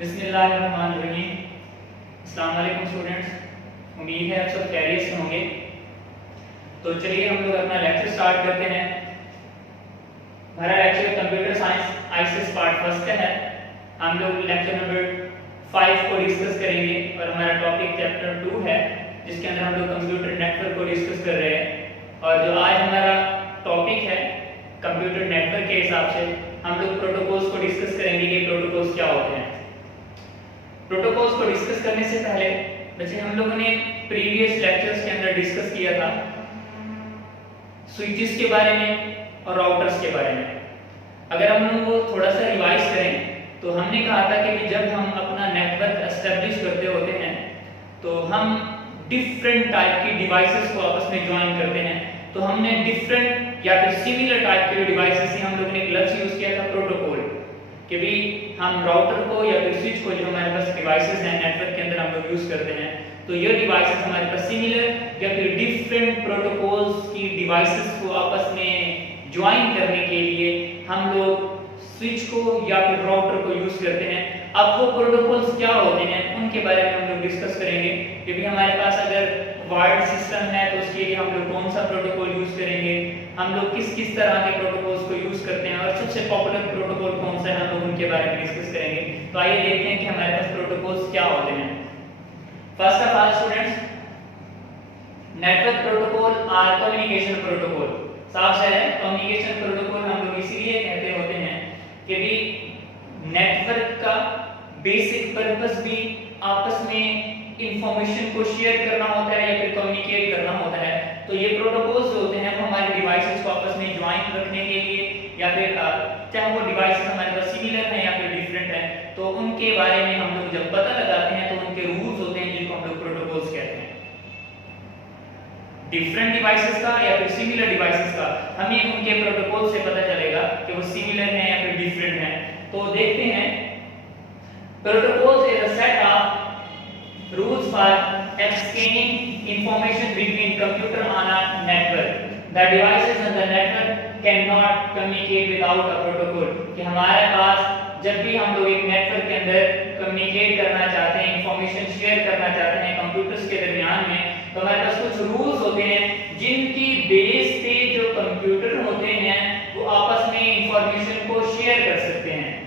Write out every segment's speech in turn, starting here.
बिस्मिल्लाहिर्रहमानिर्रहीम। अस्सलाम वालेकुम स्टूडेंट्स, उम्मीद है आप सब खैरियत से होंगे। तो चलिए हम लोग अपना लेक्चर स्टार्ट करते हैं। हमारा lecture computer science ICS part first का है। हम लोग लेक्चर नंबर 5 को डिस्कस करेंगे और हमारा टॉपिक चैप्टर 2 है, जिसके अंदर हम लोग कंप्यूटर नेटवर्क को डिस्कस कर रहे हैं। और जो आज हमारा टॉपिक है कंप्यूटर नेटवर्क के हिसाब से हम लोग प्रोटोकॉल्स को डिस्कस करेंगे कि प्रोटोकॉल्स क्या होते हैं। प्रोटोकॉल्स को डिस्कस करने से पहले वैसे हम लोगों ने प्रीवियस लेक्चर्स के अंदर डिस्कस किया था स्विचेस के बारे में और राउटर्स के बारे में। अगर हम लोग वो थोड़ा सा रिवाइज करें तो हमने कहा था कि जब हम अपना नेटवर्क एस्टेब्लिश करते होते हैं तो हम डिफरेंट टाइप की डिवाइसेस को आपस में ज्वाइन करते हैं। तो हमने डिफरेंट या फिर सिमिलर टाइप के डिवाइसेस से हम लोगों ने एक लफ्ज यूज किया था प्रोटोकॉल, कि भी हम राउटर को या फिर स्विच को जो हमारे पास डिवाइसेस हैं नेटवर्क के अंदर हम लोग यूज करते हैं, तो ये डिवाइसेस हमारे पास सिमिलर या फिर डिफरेंट प्रोटोकॉल्स की डिवाइसेस को आपस में ज्वाइन करने के लिए हम लोग स्विच को या फिर राउटर को यूज करते हैं। अब वो प्रोटोकॉल्स क्या होते हैं उनके बारे में हम लोग डिस्कस करेंगे कि भी हमारे पास अगर वायर्ड सिस्टम है तो उसके लिए हम लोग कौन सा प्रोटोकॉल यूज करेंगे, हम लोग किस किस तरह के प्रोटोकॉल्स को यूज करते हैं और सबसे पॉपुलर प्रोटोकॉल कौन सा है हम लोग उनके बारे में डिस्कस करेंगे। तो आइए देखते हैं कि हमारे पास प्रोटोकॉल्स क्या होते हैं। First of all students, network protocol are communication protocol. साफ है, कम्युनिकेशन प्रोटोकॉल हम लोग इसीलिए कहते होते हैं कि भी नेटवर्क का बेसिक पर्पस भी आपस में इंफॉर्मेशन को शेयर करना होता है या फिर कम्युनिकेट करना होता है। तो ये प्रोटोकॉल्स होते हैं वो हमारे डिवाइसेस को आपस में ज्वाइन रखने के लिए या फिर चाहे वो डिवाइसेस हमारे पास सिमिलर हैं या फिर डिफरेंट हैं, तो उनके बारे में हम लोग जब पता लगाते हैं तो उनके रूल्स होते हैं जिनको हम लोग प्रोटोकॉल्स कहते हैं। डिफरेंट डिवाइसेस का या फिर सिमिलर डिवाइसेस का हमें उनके प्रोटोकॉल से पता चलेगा कि वो सिमिलर हैं या फिर डिफरेंट हैं। तो देखते हैं, protocols is a set of rules for exchanging information between computer on a network. The devices on the network cannot communicate without a protocol. कि हमारे पास जब भी हम लोग एक नेटवर्क के अंदर कम्युनिकेट करना चाहते हैं, इंफॉर्मेशन शेयर करना चाहते हैं कंप्यूटर्स के दरमियान में, तो हमारे पास कुछ रूल्स होते हैं जिनकी बेस पे जो कंप्यूटर होते हैं वो आपस में इंफॉर्मेशन को शेयर कर सकते हैं।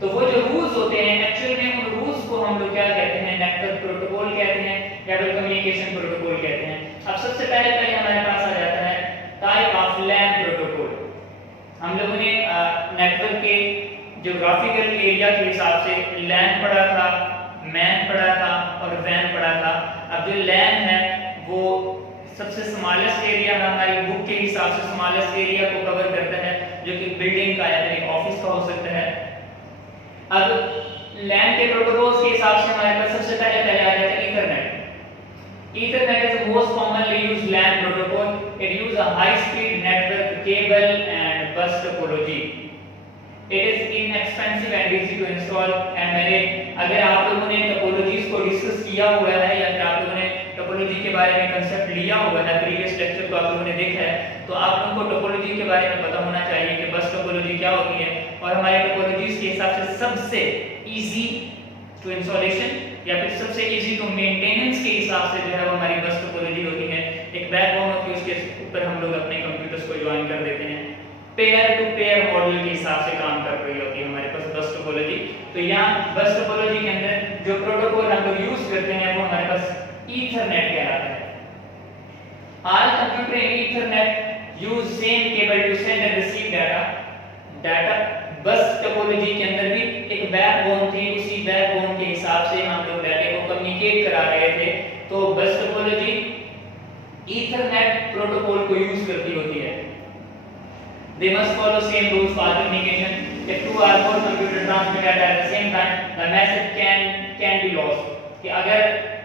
तो वो जो रूल्स होते हैं एक्चुअल में उन रूल्स को हम लोग क्या कहते हैं, नेटवर्क प्रोटोकॉल कहते हैं या फिर कम्युनिकेशन प्रोटोकॉल कहते हैं। अब सबसे पहले हमारे पास आ जाता है टाइप ऑफ लैन प्रोटोकॉल। हम लोगों ने नेटवर्क के ज्योग्राफिकल एरिया के हिसाब से लैन पढ़ा था, मैन पढ़ा था और वैन पढ़ा था। अब जो लैन है वो सबसे स्मॉलेस्ट एरिया है, हमारी बुक के हिसाब से स्मॉलेस्ट एरिया को कवर करता है, जो कि बिल्डिंग का या फिर ऑफिस का हो सकता है। अब लैन के प्रोटोकॉल्स के हिसाब से हमारे पास सबसे पहले आ जाता है Ethernet. Ethernet is the most commonly used LAN protocol. It use a high speed network cable and bus topology. It is inexpensive and easy to install and manage. अगर आप लोगों ने टोपोलॉजीज को डिस्कस किया हुआ है या फिर आप लोगों ने टोपोलॉजी के बारे में कांसेप्ट लिया हुआ है, प्रीवियस लेक्चर को आप लोगों ने देखा है, तो आप लोगों को टोपोलॉजी के बारे में पता होना चाहिए कि बस टोपोलॉजी क्या होती है और हमारे टोपोलॉजीज के हिसाब से सबसे इजी टू इंस्टॉलेशन या फिर सबसे इजी टू मेंटेनेंस के हिसाब से जो है वो हमारी बस टोपोलॉजी होती है। एक बैकबोन होती है, उसके ऊपर हम लोग अपने कंप्यूटर्स को ज्वाइन कर देते हैं। पेयर टू पेयर मॉडल के हिसाब से काम कर रही होती है हमारे पास बस टोपोलॉजी। तो यहाँ बस टोपोलॉजी के अंदर जो प्रोटोकॉल हम लोग यूज करते हैं वो हमारे पास ईथरनेट कहलाता है। All computer in Ethernet use same cable to send and receive data. Bus topology के अंदर भी एक बैकबोन थी, उसी बैकबोन के हिसाब से हम लोग डाटा को कम्युनिकेट करा रहे थे। तो बस टोपोलॉजी ईथरनेट प्रोटोकॉल को यूज करती होती है। They must follow same rules for communication. If two or more computer transmit data at the same time, the message can be lost. कि अगर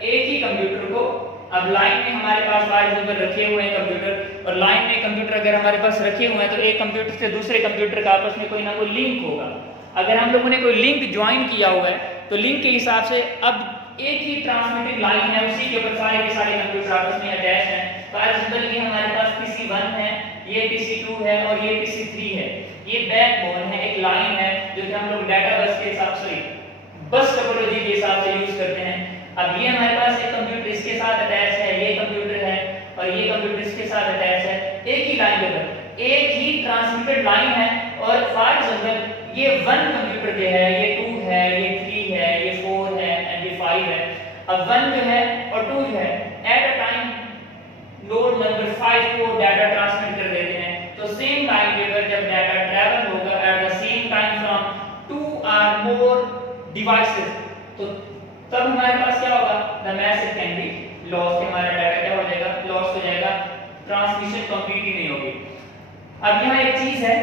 एक ही कंप्यूटर को, अब लाइन में हमारे पास फॉर एग्जांपल रखे हुए हैं कंप्यूटर, और लाइन में कंप्यूटर अगर हमारे पास रखे हुए हैं तो एक कंप्यूटर से दूसरे कंप्यूटर का आपस में कोई ना कोई लिंक होगा। अगर हम लोगों ने कोई लिंक ज्वाइन किया हुआ है तो लिंक के हिसाब से अब एक ही ट्रांसमिटिंग लाइन है, उसी के ऊपर सारे के सारे कंप्यूटर आपस में अटैच हैं। फॉर एग्जांपल ये हमारे पास PC1 है, ये PC2 है और ये PC3 है। ये बैकबोन है, एक लाइन है जो कि हम लोग डाटा बस के हिसाब से बस टोपोलॉजी के हिसाब से यूज करते हैं। अब ये हमारे पास एक कंप्यूटर इसके साथ अटैच है, ये कंप्यूटर है और ये कंप्यूटर इसके साथ अटैच है, एक ही लाइन के ऊपर एक ही ट्रांसमिटेड लाइन है। और फॉर एग्जांपल ये 1 कंप्यूटर जो है, ये 2 है, ये 3 है, ये 4 है एंड ये 5 है। अब 1 जो है और 2 जो है at a time node number 5 को डाटा ट्रांसमिट कर देते हैं। तो सेम लाइन के ऊपर जब डाटा ट्रैवल होगा eight the same time from 2 और मोर डिवाइसेस, तो तब हमारे पास क्या होगा, the message can be lost, हमारा डाटा क्या हो जाएगा, लॉस्ट हो जाएगा, ट्रांसमिशन कंप्लीट ही नहीं होगी। अब यहाँ एक चीज है,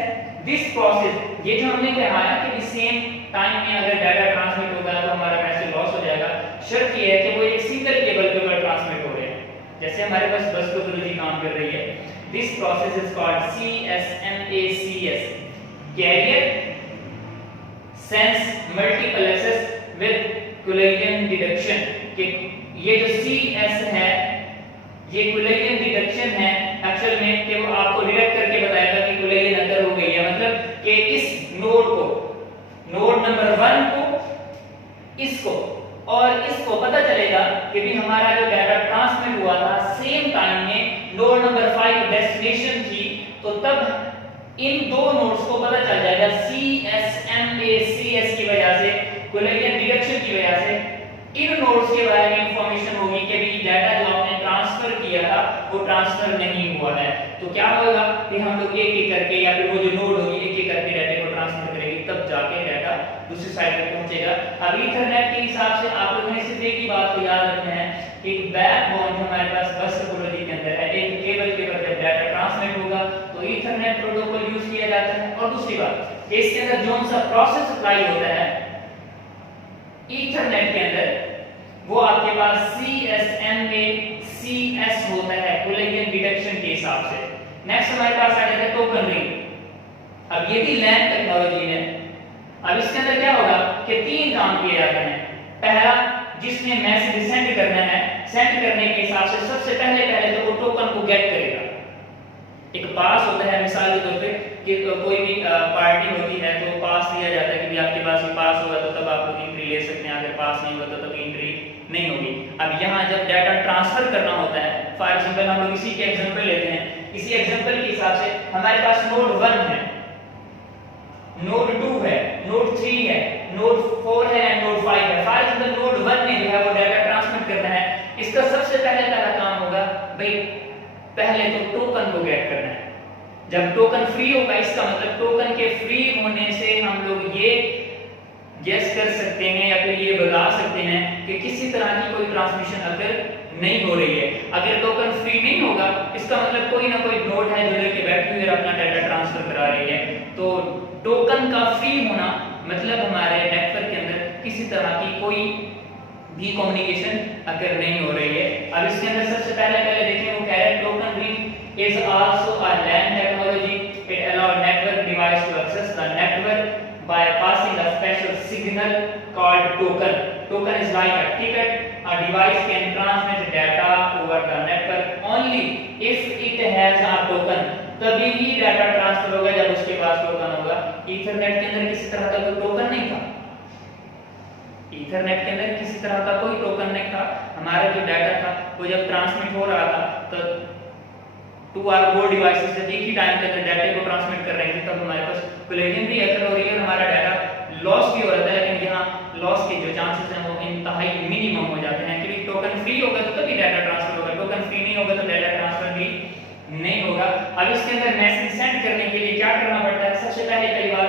दिस प्रोसेस, ये जो हमने कहा है कि सेम टाइम में अगर डाटा ट्रांसमिट होगा तो हमारा मैसेज लॉस हो जाएगा। शर्त ये है कि वो एक सिंगल केबल के ऊपर ट्रांसमिट हो रहे हैं। जैसे हमारे पास बस टोपोलॉजी काम कर रही है, this process is called CSMACS, carrier sense multiplexes with collision detection. कि ये जो CS है ये कुलेरियन डिडक्शन है एक्चुअल में, कि वो आपको डिडक्ट करके बताएगा कि कुलेरियन अंदर हो गई है, मतलब कि इस नोड को, नोड नंबर 1 को, इसको और इसको पता चलेगा कि भी हमारा जो डाटा ट्रांसमिट हुआ था सेम टाइम में नोड नंबर 5 डेस्टिनेशन थी, तो तब इन दो नोड्स को पता चल जाएगा CSMACS की वजह से, कुलेरियन डिडक्शन की वजह से इन नोड्स के बारे में इंफॉर्मेशन होगी कि भी डाटा जो आपने ट्रांसफर किया था वो ट्रांसफर नहीं हुआ है। तो क्या होगा कि हम लोग एक एक करके या फिर वो जो नोड होगी एक एक करके डाटा को ट्रांसफर करेगी, तब जाके डाटा दूसरी साइड तक पहुंचेगा। अब ईथरनेट के हिसाब से आप लोगों ने सिर्फ एक ही बात को याद रखना है, एक बैकबोन हमारे पास बस टोपोलॉजी के अंदर है, एक केबल के ऊपर जब डाटा ट्रांसमिट होगा तो ईथरनेट प्रोटोकॉल यूज किया जाता है। और दूसरी बात कि इसके अंदर जो सा प्रोसेस अप्लाई होता है ईथरनेट के अंदर, वो आपके पास CSMACS होता है कुलेरियन डिडक्शन के हिसाब से। नेक्स्ट हमारे पास आ जाता है टोकन रिंग। अब ये भी लैन टेक्नोलॉजी है। अब इसके अंदर क्या होगा कि 3 काम किए जाते हैं। पहला, जिसने मैसेज सेंड करना है, सेंड करने के हिसाब से सबसे पहले तो वो टोकन को गेट करेगा। एक पास होता है, मिसाल के तौर पे कि कोई भी पार्टी होती है तो पास दिया जाता है कि भी आपके पास ये पास होगा तो तब आप लोग एंट्री ले सकते हैं, अगर पास नहीं होगा तो तब एंट्री नहीं होगी। अब यहाँ जब डाटा ट्रांसफर करना होता है, फॉर एग्जांपल हम लोग इसी के एग्जांपल लेते हैं, इसी एग्जांपल के हिसाब से हमारे पास नोड 1 है, नोड 2 है, नोड 3 है, नोड 4 है एंड नोड 5 है। फॉर एग्जांपल नोड 1 ने जो है वो डाटा ट्रांसमिट करना है, इसका सबसे पहला काम होगा भाई पहले तो टोकन को गेट करना है। जब टोकन फ्री होगा, इसका मतलब टोकन के फ्री होने से हम लोग ये गेस कर सकते हैं या फिर ये बता सकते हैं कि किसी तरह की कोई ट्रांसमिशन अगर नहीं हो रही है। अगर टोकन फ्री नहीं होगा, इसका मतलब कोई ना कोई नोड है जो लेके बैठी हुई अपना डाटा ट्रांसफर करा रही है। तो टोकन का फ्री होना मतलब हमारे नेटवर्क के अंदर किसी तरह की कोई भी कम्युनिकेशन अगर नहीं हो रही है। अब इसके अंदर सबसे पहले देखें, वो कह रहे हैं token ring is also a LAN technology, it allow network device to access the network by passing a special signal called token. Token is like a ticket. A device can transmit data over the network only if it has a token. तभी ही data transfer होगा जब उसके पास token होगा। Ethernet के अंदर किसी तरह का कोई टोकन नहीं था। ईथरनेट के अंदर किसी तरह का कोई टोकन नहीं था। हमारा जो डाटा था वो जब ट्रांसमिट हो रहा था तो 2 और 4 डिवाइसेस से एक ही टाइम पे डाटा को ट्रांसमिट कर रहे थे, तब हमारे पास कोलिजन भी अगर हो रही है और हमारा डाटा लॉस भी हो रहा था। लेकिन यहाँ लॉस के जो चांसेस हैं वो इंतहाई मिनिमम हो जाते हैं, क्योंकि टोकन फ्री होगा तो तभी डाटा ट्रांसफर होगा, टोकन फ्री नहीं होगा तो डाटा ट्रांसफर भी नहीं होगा। अब इसके अंदर मैसेज सेंड करने के लिए क्या करना पड़ता है? सबसे पहले कई बार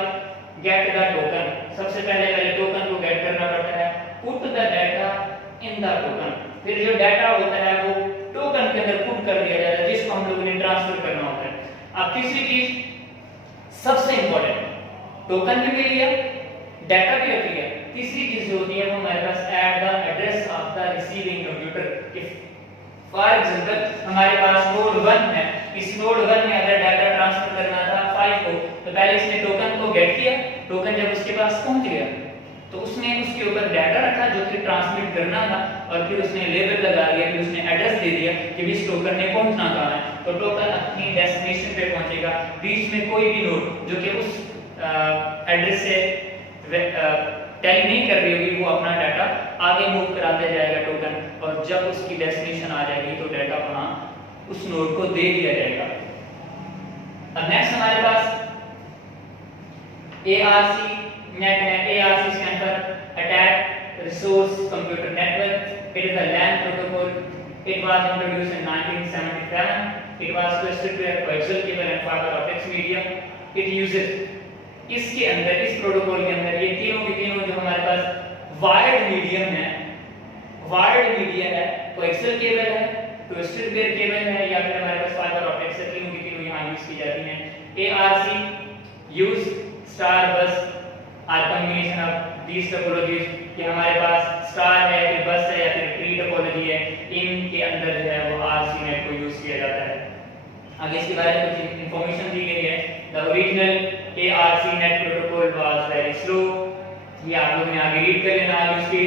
गेट द टोकन, सबसे पहले टोकन को गेट करना पड़ता है, put the data in the token. फिर जो डाटा होता है वो टोकन के अंदर पुट कर दिया जाता है, जिसको हम लोगों ने ट्रांसफर करना होता है। अब तीसरी चीज सबसे इंपॉर्टेंट, टोकन भी मिल गया, डाटा भी रख लिया, तीसरी चीज जो होती है वो हमारे पास add the address of the receiving computer. If for example हमारे पास नोड 1 है, इस नोड 1 में अगर डाटा ट्रांसफर करना था 5 को, तो पहले इसने टोकन को गेट किया, टोकन जब उसके पास पहुंच गया तो उसने उसके ऊपर डाटा रखा जो कि ट्रांसमिट करना था, और फिर उसने लेबल लगा दिया, फिर उसने एड्रेस दे दिया कि इस टोकन ने पहुंचना कहां है, तो टोकन अपनी डेस्टिनेशन पे पहुंचेगा। बीच में कोई भी नोड जो कि उस एड्रेस से टैली नहीं कर रही होगी वो अपना डाटा आगे मूव कराते जाएगा टोकन, और जब उसकी डेस्टिनेशन आ जाएगी तो डाटा वहां उस नोड को दे दिया जाएगा। अब नेक्स्ट हमारे पास ARC नेट है। ARC stand for attack resource computer network. It is a LAN protocol. It was introduced in 1977। It was twisted to coaxial cable and fibre optics medium. It uses इसके अंदर, इस protocol के अंदर ये तीनों के तीनों जो हमारे पास वायर्ड मीडियम है, वायर्ड मीडियम है, कोएक्सियल केबल है, ट्विस्टेड पेयर केबल है, या फिर हमारे पास फाइबर ऑप्टिक्स है, तीनों की तीनों यहाँ यूज की जाती हैं। ARC use star bus or combination of these topologies, कि हमारे पास स्टार है, फिर बस है, या फिर ट्री टोपोलॉजी है, इनके अंदर जो है वो RC नेट को यूज किया जाता है। आगे इसके बारे में कुछ इंफॉर्मेशन दी गई है। The original ARC net protocol was very slow. ये आप लोगों ने आगे रीड कर लेना। आगे उसकी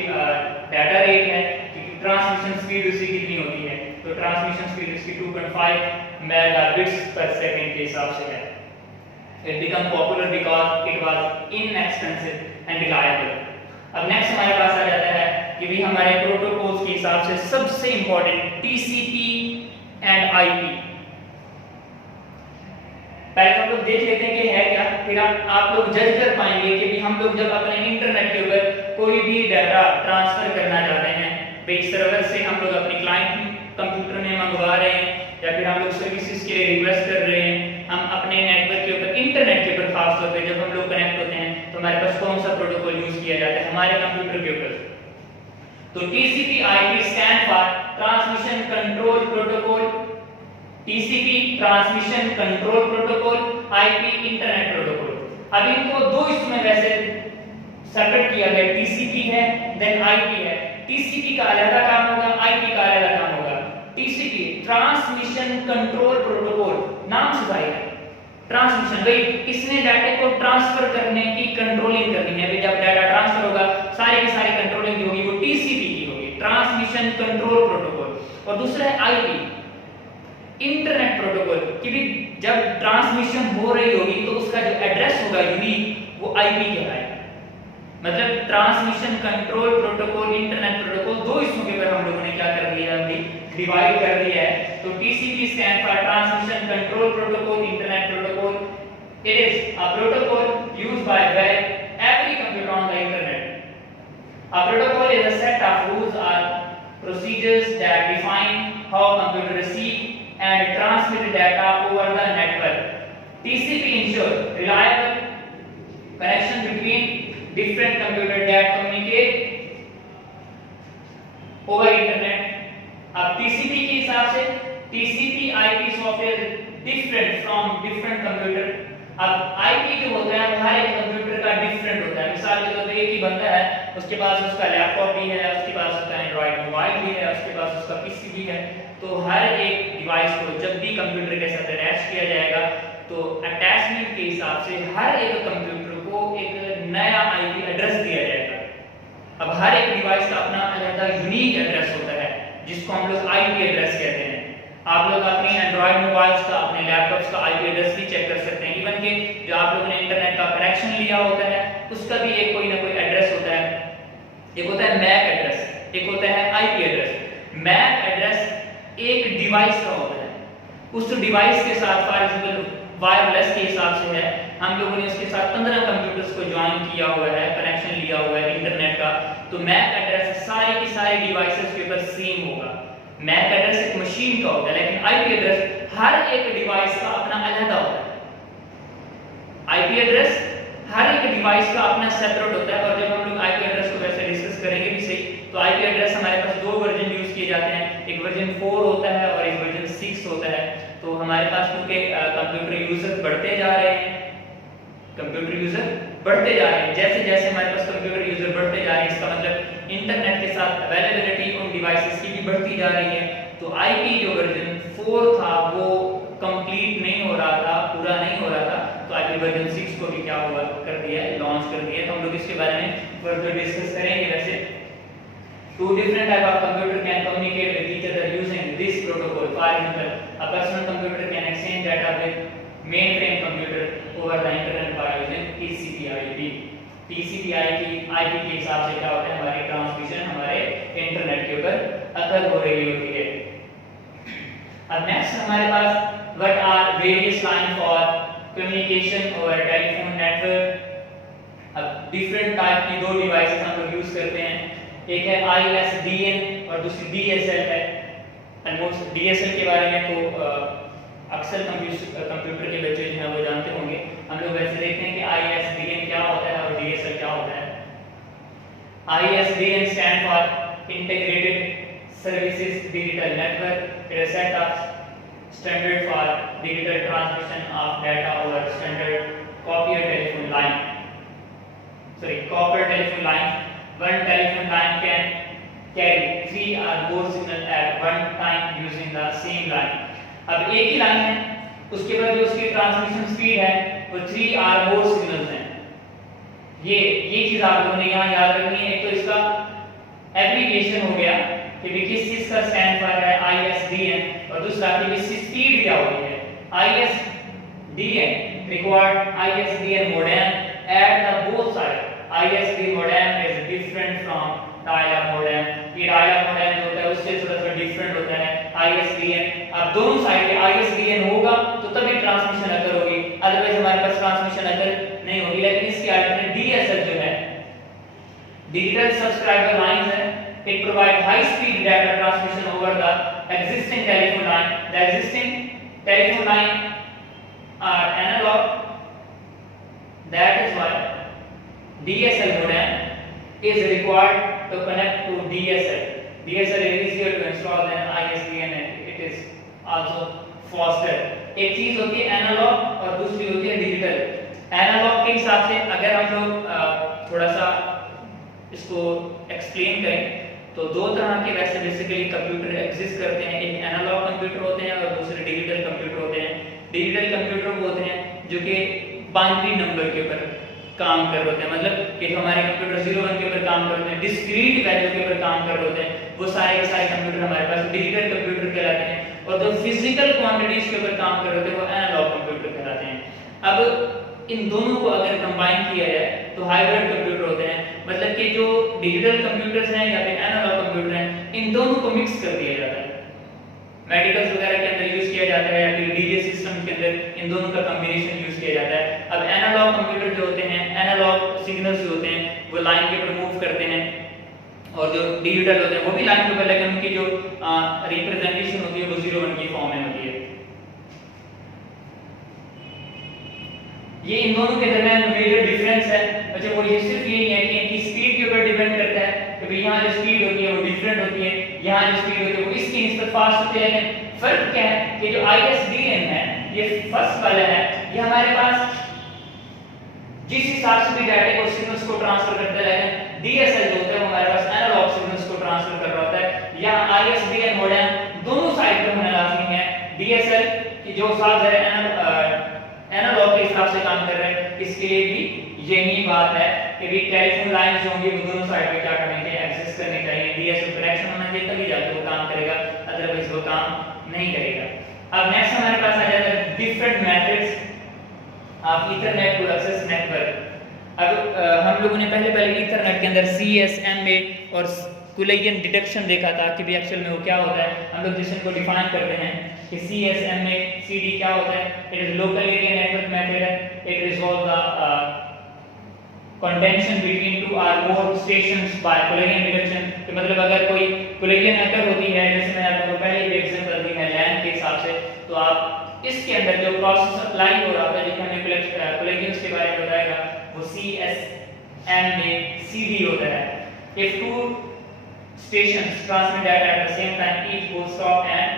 डाटा रेट है कि ट्रांसमिशन स्पीड उसकी कितनी होती है, तो ट्रांसमिशन स्पीड उसकी 2.5 मेगाबिट्स पर सेकंड के हिसाब से है। It became popular because it was inexpensive and reliable. अब नेक्स्ट हमारे पास आ जाता है कि भी हमारे प्रोटोकॉल्स के हिसाब से सबसे इंपॉर्टेंट TCP एंड IP। पहले हम लोग देख लेते हैं कि है क्या, फिर आप लोग जज कर पाएंगे कि भी हम लोग जब अपने इंटरनेट के ऊपर कोई भी डाटा ट्रांसफर करना चाहते हैं, भाई सर्वर से हम लोग अपने क्लाइंट कंप्यूटर में मंगवा रहे हैं, या फिर हम लोग सर्विसेज के लिए रिक्वेस्ट कर रहे हैं, हम अपने नेटवर्क के ऊपर, इंटरनेट के ऊपर खास तौर पे जब हम लोग कनेक्ट होते हैं तो हमारे पास कौन सा प्रोटोकॉल यूज किया जाता है हमारे कंप्यूटर के ऊपर। तो TCP/IP stand for transmission control protocol. TCP transmission control protocol, IP internet protocol. अब इनको दो इसमें वैसे सेपरेट किया गया, TCP है देन IP है। TCP का अलग काम होगा, IP का अलग काम होगा। TCP ट्रांसमिशन कंट्रोल प्रोटोकॉल, नाम से जाहिर है ट्रांसमिशन, भाई इसने डाटा को ट्रांसफर करने की कंट्रोलिंग करनी है। जब डाटा ट्रांसफर होगा सारी की सारी कंट्रोलिंग जो होगी वो TCP की होगी, ट्रांसमिशन कंट्रोल प्रोटोकॉल। और दूसरा है IP इंटरनेट प्रोटोकॉल, कि भी जब ट्रांसमिशन हो रही होगी तो उसका जो एड्रेस होगा यूनिक वो IP कहलाएगा। मतलब transmission control protocol, internet protocol, दो हिस्सों के ऊपर हम लोगों ने क्या कर दिया है, अभी डिवाइड कर दिया है। तो TCP stand for transmission control protocol, internet protocol. It is a protocol used by every computer on the internet. A protocol is a set of rules or procedures that define how computer receive and transmit data over the network. TCP ensures reliable connection between different computers that communicate over internet. अब TCP के हिसाब से TCP/IP software different from different computer. अब IP जो होता है हर एक computer का डिफरेंट होता है। मिसाल के तौर पे एक ही बंदा है, उसके पास उसका लैपटॉप भी है, उसके पास उसका एंड्रॉइड मोबाइल भी है, उसके पास उसका PC भी है। तो हर एक डिवाइस को जब भी कंप्यूटर के साथ अटैच किया जाएगा तो अटैचमेंट के हिसाब से हर एक कंप्यूटर को एक नया IP एड्रेस दिया जाएगा। अब हर एक डिवाइस का अपना अलग यूनिक एड्रेस होता है जिसको हम लोग IP एड्रेस कहते हैं। आप लोग अपने एंड्रॉइड मोबाइल्स का, अपने लैपटॉप्स का IP एड्रेस भी चेक कर सकते हैं। इवन के जो आप लोगों ने इंटरनेट का कनेक्शन लिया होता है उसका भी एक कोई ना कोई एड्रेस होता है। एक होता है MAC एड्रेस, एक होता है IP एड्रेस। MAC एड्रेस एक डिवाइस का होता है, उस डिवाइस के साथ फॉर एग्जांपल वायरलेस के हिसाब से है, हम लोगों ने उसके साथ 15 कंप्यूटर्स को ज्वाइन किया हुआ है, कनेक्शन लिया हुआ है इंटरनेट का, तो MAC एड्रेस सारी की सारी डिवाइसेस के ऊपर सेम होगा। MAC एड्रेस एक मशीन का होता है, लेकिन IP एड्रेस हर एक डिवाइस का अपना अलग होता है। IP एड्रेस हर एक डिवाइस का अपना सेपरेट होता है। और जब हम लोग IP एड्रेस को वैसे डिस्कस करेंगे भी सही, तो IP एड्रेस हमारे पास दो वर्जन यूज किए जाते हैं, एक वर्जन 4 होता है और एक वर्जन 6 होता है। तो हमारे पास क्योंकि कंप्यूटर यूजर बढ़ते जा रहे हैं, कंप्यूटर यूजर बढ़ते जा रहे हैं, जैसे जैसे हमारे पास कंप्यूटर यूजर बढ़ते जा रहे हैं, इसका मतलब इंटरनेट के साथ अवेलेबिलिटी उन डिवाइसेस की भी बढ़ती जा रही है। तो IP जो वर्जन 4 था वो कंप्लीट नहीं हो रहा था, पूरा नहीं हो रहा था, तो IP वर्जन 6 को भी क्या हुआ कर दिया है, लॉन्च कर दिया है। तो हम लोग इसके बारे में फर्दर डिस्कस करेंगे। वैसे two different type of computer can communicate with each other using this protocol. For example, a personal computer can exchange data with mainframe computer over the internet by using TCP/IP. TCP IP के हिसाब से क्या होता है, हमारी transmission हमारे internet के ऊपर अकर हो रही होती है। अब नेक्स्ट हमारे पास what are various line for communication over telephone network. अब डिफरेंट टाइप की दो डिवाइसेस हम लोग यूज करते हैं, एक है ISDN और दूसरी DSL है। ऑलमोस्ट DSL के बारे में तो अक्सर कंप्यूटर के बच्चे जो हैं वो जानते होंगे। हम लोग वैसे देखते हैं कि ISDN क्या होता है और DSL क्या होता है। ISDN stand for integrated services digital network, it is set of standard for digital transmission of data over standard copper telephone line, copper telephone line. One telephone line can carry 3 or more signals at one time using the same line. अब एक ही line है, उसके बाद जो उसकी transmission speed है वो 3 or more signals हैं। ये चीज आप लोगों ने यहाँ याद रखनी है। एक तो इसका एब्रिविएशन हो गया कि भी किस चीज का स्टैंड फॉर है ISDN, और दूसरा कि इसकी स्पीड क्या होती है। ISDN required ISDN modem at the both sides. ISDN modem is different from dial-up modem. ये dial-up modem जो होता है उससे थोड़ा सा डिफरेंट होता है। ISDN अब दोनों साइड पे ISDN होगा तो तभी ट्रांसमिशन अगर होगी, अदरवाइज हमारे पास ट्रांसमिशन अगर नहीं होगी। लेकिन इसके अल्टरनेट DSL जो है, डिजिटल सब्सक्राइबर लाइंस है, it provide high speed data transmission over the existing telephone line. The existing telephone line are analog, that is why DSL modem is required to connect to DSL. DSL is easier to install than ISDN and it is also faster. एक चीज होती है analogue और दूसरी होती है digital. Analogue के हिसाब से अगर हम लोग थोड़ा सा इसको एक्सप्लेन करें तो दो तरह के वैसे बेसिकली कंप्यूटर एग्जिस्ट करते हैं। एक एनालॉग कंप्यूटर होते हैं और दूसरे डिजिटल कंप्यूटर होते हैं। डिजिटल कंप्यूटर वो होते हैं जो कि बाइनरी नंबर के ऊपर काम कर रहे होते हैं, मतलब कि जो हमारे कंप्यूटर 0 1 के ऊपर काम कर रहे हैं, डिस्क्रीट वैल्यू के ऊपर काम कर रहे होते हैं, वो सारे के सारे कंप्यूटर हमारे पास डिजिटल कंप्यूटर कहलाते हैं। और जो फिजिकल क्वांटिटीज के ऊपर काम कर रहे होते हैं वो एनालॉग कंप्यूटर कहलाते हैं। अब इन दोनों को अगर कंबाइन किया जाए तो हाइब्रिड कंप्यूटर होते हैं, मतलब कि जो डिजिटल कंप्यूटर्स हैं या फिर एनालॉग कंप्यूटर हैं, इन दोनों को मिक्स कर दिया जाता है। मेडिकल्स वगैरह के अंदर यूज किया जाता है या फिर डीजे सिस्टम के अंदर इन दोनों का कॉम्बिनेशन यूज किया जाता है। अब एनालॉग कंप्यूटर जो होते हैं, एनालॉग सिग्नल्स जो होते हैं वो लाइन के ऊपर मूव करते हैं, और जो डिजिटल होते हैं वो भी लाइन के ऊपर, लेकिन उनकी जो रिप्रेजेंटेशन होती है वो 0 1 की फॉर्म में होती है। ये इन दोनों के दरमियान जो मेजर डिफरेंस है, अच्छा वो ये सिर्फ यही है कि इनकी स्पीड के ऊपर डिपेंड करता है कि भाई यहाँ जो स्पीड होती है वो डिफरेंट होती है, यहाँ जो स्पीड होती है वो इसकी निस्बत फास्ट होती है। लेकिन फर्क क्या है कि जो ISDN है ये फर्स्ट वाला है, ये हमारे पास जिस हिसाब से भी डाटा को सिग्नल्स को ट्रांसफर करता है, लेकिन DSL जो होता है वो हमारे पास एनालॉग सिग्नल्स को ट्रांसफर कर रहा होता है। यहाँ ISDN मॉडेम दोनों साइड पे होना लाजमी है। DSL की जो साथ है एनालॉग के हिसाब से काम कर रहे हैं, इसके लिए भी यही बात है कि भी टेलीफोन लाइन जो होंगी वो दोनों साइड पे क्या करनी चाहिए, एक्सेस करनी चाहिए। DSL कनेक्शन होना चाहिए तभी जाके वो काम करेगा, अदरवाइज वो काम नहीं करेगा। अब नेक्स्ट हमारे पास आ जाता है different methods of Ethernet to access network. अब हम लोगों ने पहले ईथरनेट के अंदर CSMA और कुलियन डिटेक्शन देखा था कि भी एक्चुअल में वो क्या होता है। हम लोग जिसको को डिफाइन करते हैं कि CSMA CD क्या होता है, it is local area network method है, it resolve the contention between 2 or more stations by Collision detection। तो मतलब अगर कोई collision अगर होती है, जैसे मैंने आपको पहले भी एग्जांपल दी है LAN के हिसाब से, तो आप इसके अंदर जो प्रोसेस अप्लाई हो रहा है, जो हमने collisions के बारे में बताएगा, वो CSMA CD होता है। If 2 stations transmit data at the same time, each will stop and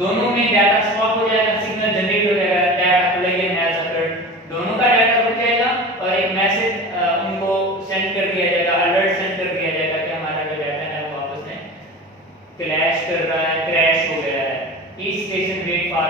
दोनों में डाटा स्वैप हो जाएगा, सिग्नल जनरेट हो जाएगा, डाटा collision has occurred, दोनों का डाटा रुक जाएगा और एक मैसेज उनको सेंड कर दिया जाएगा, अलर्ट सेंड कर दिया जाएगा कि हमारा जो डाटा है वो आपस में क्लैश कर रहा है, क्रैश हो गया है। Each station wait for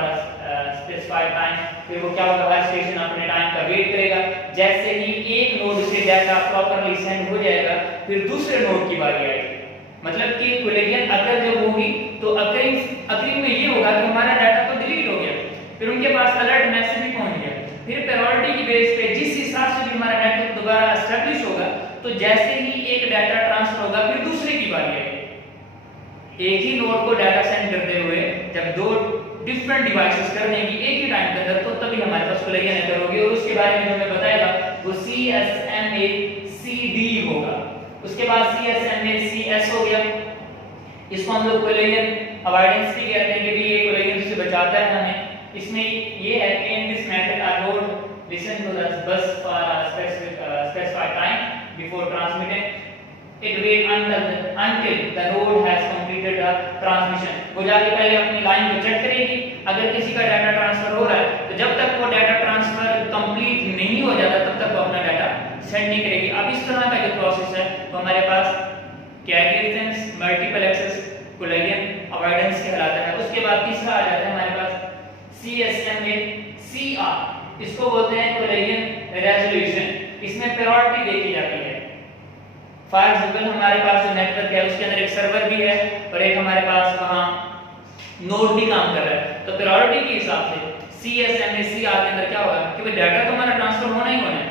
specified time, फिर वो क्या होगा, हर स्टेशन अपने टाइम का वेट करेगा। जैसे ही एक नोड से डाटा प्रॉपर्ली सेंड हो जाएगा, फिर दूसरे नोड की बारी आएगी। मतलब कि कोलिजन अगर जब होगी तो अकरीब में ये होगा कि हमारा डाटा तो डिलीट हो गया, फिर उनके पास अलर्ट मैसेज भी पहुंच गया, फिर प्रायोरिटी की बेस पे जिस हिसाब से भी हमारा नेटवर्क दोबारा एस्टेब्लिश होगा, तो जैसे ही एक डाटा ट्रांसफर होगा फिर दूसरे की बारी आएगी। एक ही नोड को डाटा सेंड करते हुए जब दो डिफरेंट डिवाइसेस कर देंगी एक ही टाइम के अंदर, तो तभी हमारे पास कोलिजन नेटवर्क होगी। और उसके बारे में जो मैं बताएगा वो CSMA CD होगा। उसके बाद CSMA CS हो गया, इसको हम लोग कोलिजन अवॉइडेंस भी कहते हैं कि भी ये कोलिजन से बचाता है हमें। इसमें ये है कि in this method or node listen to the bus for specified time before transmitting it wait until the node has completed the transmission। वो जाके पहले अपनी लाइन को चेक करेगी, अगर किसी का डाटा ट्रांसफर हो रहा है तो जब तक वो डाटा ट्रांसफर कंप्लीट नहीं हो जाता तब तक वो अपना डाटा सेंड नहीं करेगी। अब इस तरह का जो प्रोसेस है वो हमारे पास carrier sense multiple access collision avoidance कहलाता है। उसके बाद तीसरा आ जाता है हमारे पास CSMA CR, इसको बोलते हैं कोलिजन रेजोल्यूशन। इसमें प्रायोरिटी देखी जाती है। फॉर एग्जांपल हमारे पास जो नेटवर्क है उसके अंदर एक सर्वर भी है और एक हमारे पास वहां नोड भी काम कर रहा है, तो प्रायोरिटी के हिसाब से CSMA CR के अंदर क्या होगा कि भाई डाटा तो हमारा ट्रांसफर होना ही होना है,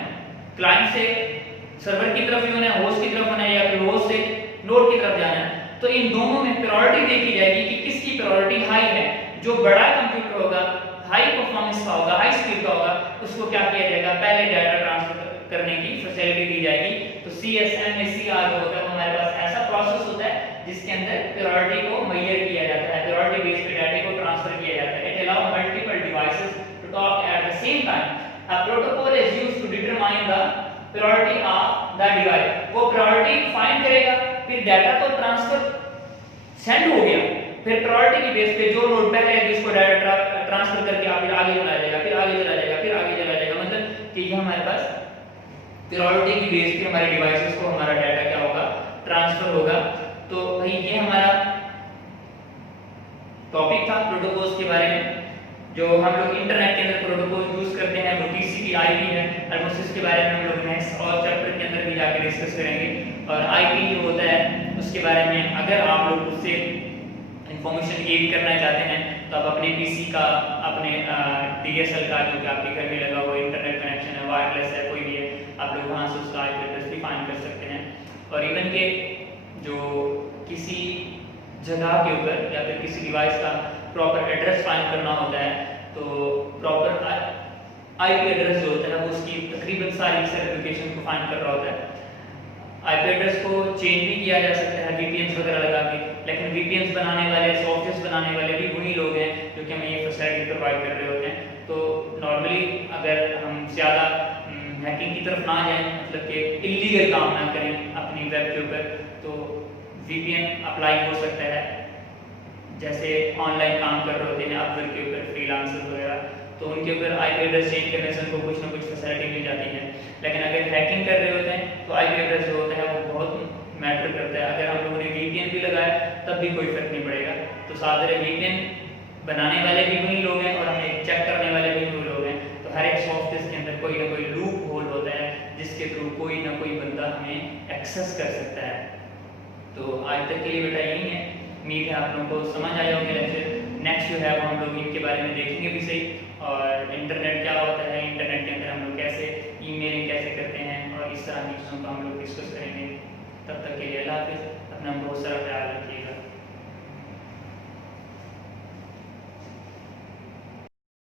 क्लाइंट से सर्वर की तरफ ही होना है, होस्ट की तरफ होना है या फिर होस्ट से नोड की तरफ जाना है। तो इन दोनों में प्रायोरिटी देखी जाएगी कि किसकी प्रायोरिटी हाई है। जो बड़ा कंप्यूटर होगा, हाई परफॉर्मेंस का होगा, हाई स्पीड का होगा, उसको क्या किया जाएगा, पहले डाटा ट्रांसफर करने की फैसिलिटी दी जाएगी। तो CSMA CR जो होता है वो हमारे पास ऐसा प्रोसेस होता है जिसके अंदर प्रायोरिटी को मेजर किया जाता है, प्रायोरिटी बेस पे डाटा को ट्रांसफर किया जाता है। It allow multiple devices to talk at the same time. A protocol is used to determine the priority of the device. वो प्रायोरिटी फाइंड करेगा, फिर डाटा तो ट्रांसफर सेंड हो गया, फिर प्रायोरिटी की बेस पे जो नोड पहले है जिसको डाटा ट्रांसफर करके फिर आगे चला जाएगा, फिर आगे चला जाएगा, फिर आगे चला जाएगा। मतलब कि ये हमारे पास प्रायोरिटी की बेस पे हमारे डिवाइसेस को हमारा डाटा क्या होगा, ट्रांसफर होगा। तो भाई ये हमारा टॉपिक था प्रोटोकॉल्स के बारे में। जो हम लोग इंटरनेट के अंदर प्रोटोकॉल यूज करते हैं वो TCP/IP है। ऑलमोस्ट इसके बारे में हम लोग नेक्स्ट और चैप्टर के अंदर भी जाके डिस्कस करेंगे। और IP जो होता है उसके बारे में अगर आप लोग उससे इंफॉर्मेशन गेन करना चाहते हैं तो आप अपने PC का, अपने DSL का जो कि आपके घर में लगा हुआ इंटरनेट कनेक्शन है, वायरलेस है, कोई भी है, आप लोग वहाँ से उसका IP एड्रेस भी फाइंड कर सकते हैं। और इवन के जो किसी जगह के ऊपर या फिर किसी डिवाइस का प्रॉपर एड्रेस फाइंड करना होता है तो प्रॉपर IP एड्रेस जो होता है वो उसकी तकरीबन सारी सर्टिफिकेशन को फाइंड कर रहा होता है। IP एड्रेस को चेंज भी किया जा सकता है VPNs वगैरह लगा के, लेकिन VPNs बनाने वाले, सॉफ्टवेयर बनाने वाले भी वही लोग हैं जो कि हमें ये फैसिलिटी प्रोवाइड कर रहे होते हैं। तो नॉर्मली अगर हम ज़्यादा हैकिंग की तरफ ना जाएं, मतलब कि इलीगल काम ना करें अपनी वेब के ऊपर, तो VPN अप्लाई हो सकता है। जैसे ऑनलाइन काम कर रहे होते हैं अपवर्क के ऊपर, फ्रीलांसर वगैरह, तो उनके ऊपर IP एड्रेस चेंज करने से उनको कुछ ना कुछ फैसिलिटी मिल जाती है। लेकिन अगर हैकिंग कर रहे होते हैं तो IP एड्रेस जो होता है वो बहुत मैटर करता है। अगर हम लोगों ने VPN भी लगाया तब भी कोई फर्क नहीं पड़ेगा। तो साथ में VPN बनाने वाले भी वही लोग हैं और हमें चेक करने वाले भी वही लोग हैं। तो हर एक सॉफ्टवेयर के अंदर कोई ना कोई लूप होल होता है जिसके थ्रू कोई ना कोई बंदा हमें एक्सेस कर सकता है। तो आज तक के लिए बेटा यही है। उम्मीद है आप लोगों को समझ आया होगा लेक्चर। नेक्स्ट जो है वो हम लोग इनके बारे में देखेंगे भी सही, और इंटरनेट क्या होता है, इंटरनेट के अंदर हम लोग कैसे ईमेलिंग कैसे करते हैं और इस तरह की चीज़ों को हम लोग डिस्कस करेंगे। तब तक के लिए अल्लाह हाफिज़। अपना बहुत सारा ख्याल रखें।